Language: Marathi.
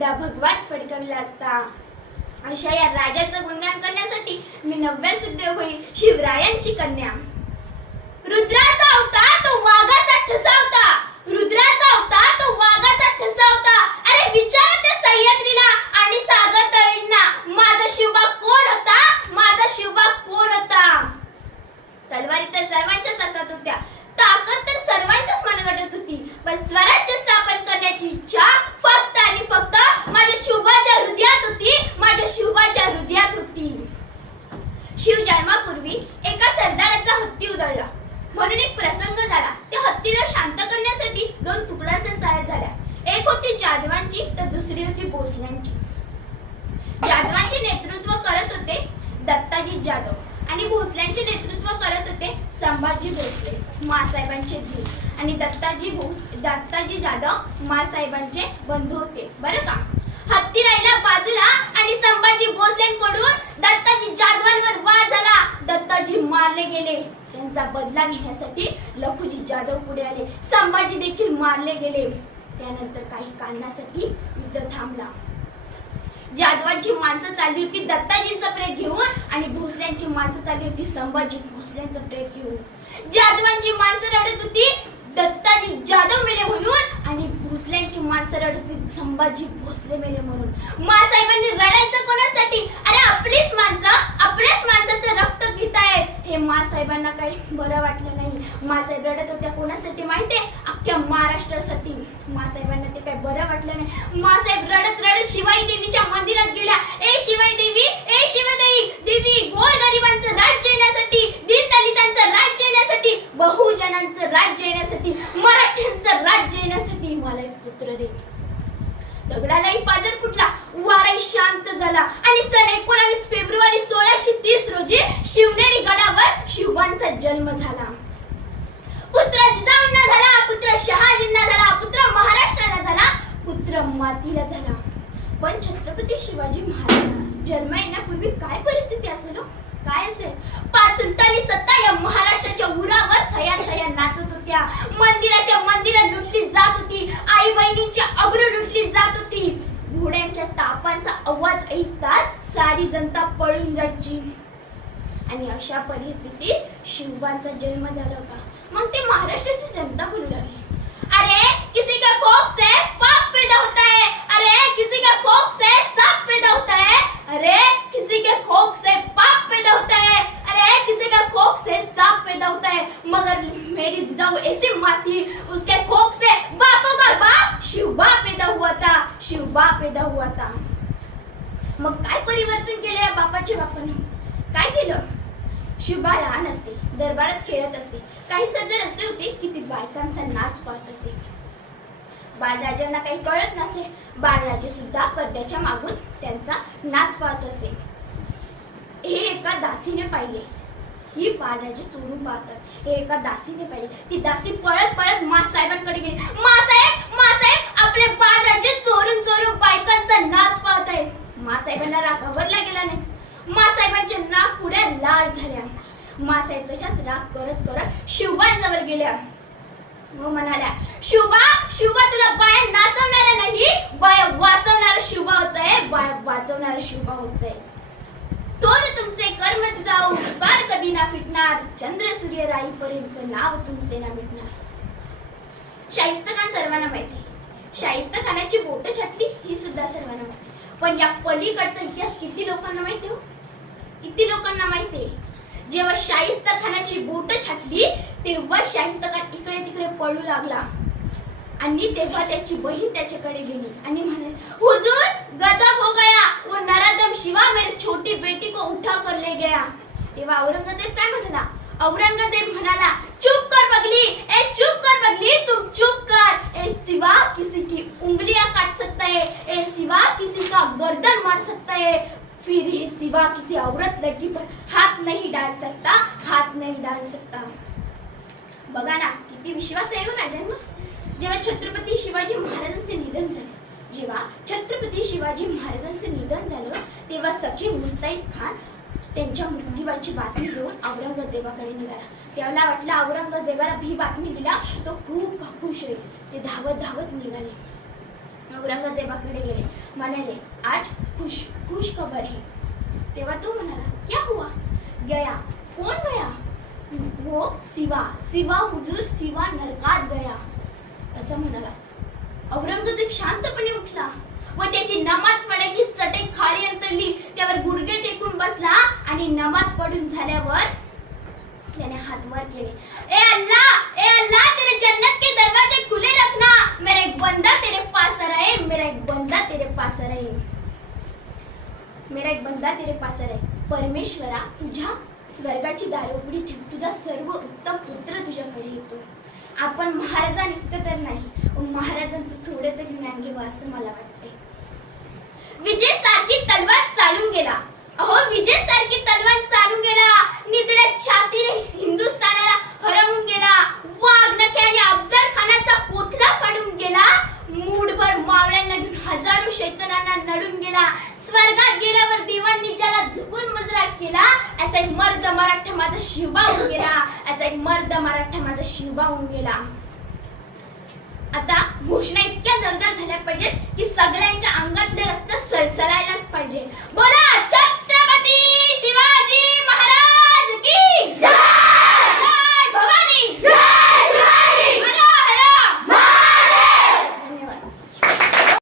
सुद्धा भगवाच फडकविला असता. अशा या राजाचं गुणगान करण्यासाठी मी नव्या सिद्ध होईल शिवरायांची कन्या. रुद्राचा अवतार तो वाघाचा ठसा होता. रुद्राचा अवतार तो वाघाचा ठसा होता. अरे विचार ते सह्याद्रीला आणि सागर तळींना माझा शिवबा कोण होता? माझा शिवबा कोण होता? तलवारी तर सर्वांच्याच हातात होत्या. ताकद तर सर्वांच्याच मनगटत होती. पण स्वर हत्तीला शांत करण्यासाठी दोन तुकड्या तयार झाल्या. एक होती जाधवांची तर दुसरी होती भोसल्यांची जाधवांचे नेतृत्व करत होते दत्ताजी जाधव आणि भोसल्यांचे नेतृत्व करत होते संभाजी भोसले मासाहेबांचे धीर. आणि दत्ताजी भोस दत्ताजी जाधव मासाहेबांचे बंधू होते. बरं का? हत्ती राहिला बाजूला आणि संभाजी भोसलेंकडून दत्ताजी जाधवांवर वार झाला. दत्ताजी मारले गेले. त्यांचा बदला घेण्यासाठी लखुजी जाधव पुढे आले. संभाजी देखील मारले गेले. त्यानंतर काही कारणासाठी युद्ध थांबला. जाधवांची माणसं चालली होती दत्ताजींचा प्रेत घेऊन आणि भोसल्यांची माणसं चालली होती संभाजी भोसल्यांचा प्रेत घेऊन. जाधवांची माणसं रडत होती दत्ताजी जाधव मेले म्हणून आणि भोसल्यांची माणसं रडत होती संभाजी भोसले मेले म्हणून. मासाहेबांनी रडायचं कोणासाठी अरे आपलीच माणसं आपल्याच माणसाचं रक्त घेत आहेत हे मासाहेबांना काही बरं वाटलं नाही मासाहेब रडत होत्या. कोणासाठी माहितीये अख्ख्या महाराष्ट्रासाठी. मासाहेबांना ते काय बरं वाटलं नाही. मासाहेब रडत रडत शिवाई देवीच्या मंदिरात गेल्या. ए शिवाई देवी ए शिवदेवी देवी गोर गरिबांचं राज्य येण्यासाठी दीन दलितांचं राज्य येण्यासाठी बहुजनांचं राज्य येण्यासाठी मराठ्यांचं राज्य येण्यासाठी मला एक पुत्र दे. दगडालाही पादर फुटला. वाराही शांत झाला. आणि सन एकोणावीस फेब्रुवारी सोळाशे तीस रोजी शिवनेरी गडावर शिवांचा जन्म झाला. पुत्र जिजाऊंना झाला पुत्र शहाजींना झाला पुत्र महाराष्ट्राला झाला पुत्र मातीला झाला. पण छत्रपती शिवाजी महाराज जन्म येण्यापूर्वी काय परिस्थिती असेल हो? काय असेल? पाच सुलतानी सत्ता या महाराष्ट्राच्या उरावर थया थया नाचत होत्या. मंदिराच्या मंदिरात लुटली जात होती. आई बहिणींच्या अब्रू लुटली जात होती. घोड्यांच्या तापांचा आवाज ऐकताच सारी जनता पळून जायची. आणि अशा परिस्थितीत शिवबांचा जन्म झाला होता मग ते महाराष्ट्राची जनता बोलू लागली अरे, किसी का कोख से पाप पैदा होता है। अरे, किसी का कोख से सांप पैदा होता है। अरे, किसी के खोख से पाप पैदा होता है। अरे, किसी का खोख से सांप पैदा होता है। मगर मेरी जिजाऊ ऐसी माँ थी उसके खोख से बापों का बाप शिवबा पैदा हुआ था शिवबा पैदा हुआ था। मग काय परिवर्तन केलं बापाच्या बापाने? काय केलं? शिवबा लहान असते दरबारात खेळत असे काही सदर असे होते की ती बायकांचा नाच पाहत असे बाळराजांना काही कळत नसे बाळराजे सुद्धा पद्याच्या मागून त्यांचा नाच पाहत असे हे एका दासीने पाहिले. ही बाळराजे चोरून पाहतात. हे एका दासीने पाहिले. ती दासी पळत पळत मास साहेबांकडे गेली. मासाहेब मासाहेब आपले बाळराजे चोरून चोरून बायकांचा नाच पाहत आहेत. मासाहेबांना रागावरला गेला नाही. मासाहेबांचे नाक पुढे लाल झाल्या. मासाहेब तशाच राग करत करत शिवबांजवळ गेल्या. व म्हणाल्या शिवबा शिवबा तुला बाया नाचवणार नाही बाया वाचवणार शिवबा होत आहे बाया वाचवणार शिवबा होत आहे तोर तुमचे कर्म जाऊ बार कधी ना फिटणार चंद्र सूर्य राई पर्यंत नाव तुमचे ना मिटणार. शाहिस्त खान सर्वांना माहिती शाहिस्त खानाची बोट छाटली ही सुद्धा सर्वांना माहिती पण या पलीकडचा इतिहास किती लोकांना माहिती हो? किती लोकांना माहिती जेव्हा शाहिस्त खानाची बोट छाटली तेव्हा शाहिस्त खान इकडे तिकडे पळू लागला. आणि तेव्हा त्याची बहीण त्याच्याकडे गेली आणि म्हणे हुजूर गजब हो गया. वो नरादम शिवा मेरे छोटी बेटी को उठा कर ले गया. तेव्हा औरंगजेब काय म्हणाला? औरंगजेब म्हणाला चुप कर बगली. ए चुप कर बगली. तुम चुप कर. ए सिवा किसी की उंगलियां काट सकता है. ए सिवा किसी का गर्दन मार सकता है फिर ये सिवा किसी औरत लड़की पर हाथ नहीं डाल सकता हाथ नहीं डाल सकता. बघा ना किती विश्वास आहे हो जेव्हा छत्रपती शिवाजी महाराजांचे निधन झाले जेव्हा छत्रपती शिवाजी महाराजांचे निधन झालं तेव्हा सखी मुस्ताईद खान त्यांच्या मृत्यूची बातमी घेऊन औरंगजेबाकडे निघाला. त्याला वाटलं औरंगजेबाला ही बातमी दिला तो खूप खुश होईल. ते धावत धावत निघाले. औरंगजेबाकडे गेले. म्हणाले आज खुश खुश खबर आहे. तेव्हा तो म्हणाला क्या हुआ? गया. कोण गया? वो शिवा शिवा हुजूर शिवा नरकात गया. असं म्हणाला. औरंगजेब शांतपणे उठला व त्याची नमाज पडायची चटई खाली अंतरली. त्यावर गुडघे टेकून बसला आणि नमाज पडून झाल्यावर त्याने हात वर केले ए अल्लाह ए अल्लाह तेरे जन्नत के दरवाजे खुले रखना मेरा एक बंदा तेरे पास रहे मेरा एक बंदा तेरे पास रहे मेरा एक बंदा तेरे पास आहे परमेश्वरा तुझ्या स्वर्गाची दार उघडी ठेव. तुझा सर्व उत्तम पुत्र तुझ्याकडे येतो. आपण महाराजांइतकं तर नाही महाराजांचं थोडं तरी ज्ञान घ्यावं असं मला वाटते विजय सारखी तलवार चालून गेला. अहो विजय सारखी तलवार चालून गेला. निदड्या छातीने हिंदुस्थानाला हरवून गेला. वाघनखे आणि अफजल खानाचा पोथला फाडून गेला. मूडभर मावळ्यांना घेऊन हजारो शैतानांना नडून गेला. स्वर्गात असा एक मर्द मराठा माझा शिवबा होऊन गेला. असा एक मर्द मराठा माझा शिवबा होऊन गेला. आता घोषणा इतक्या जोरदार झाल्या पाहिजेत की सगळ्यांच्या अंगातले रक्त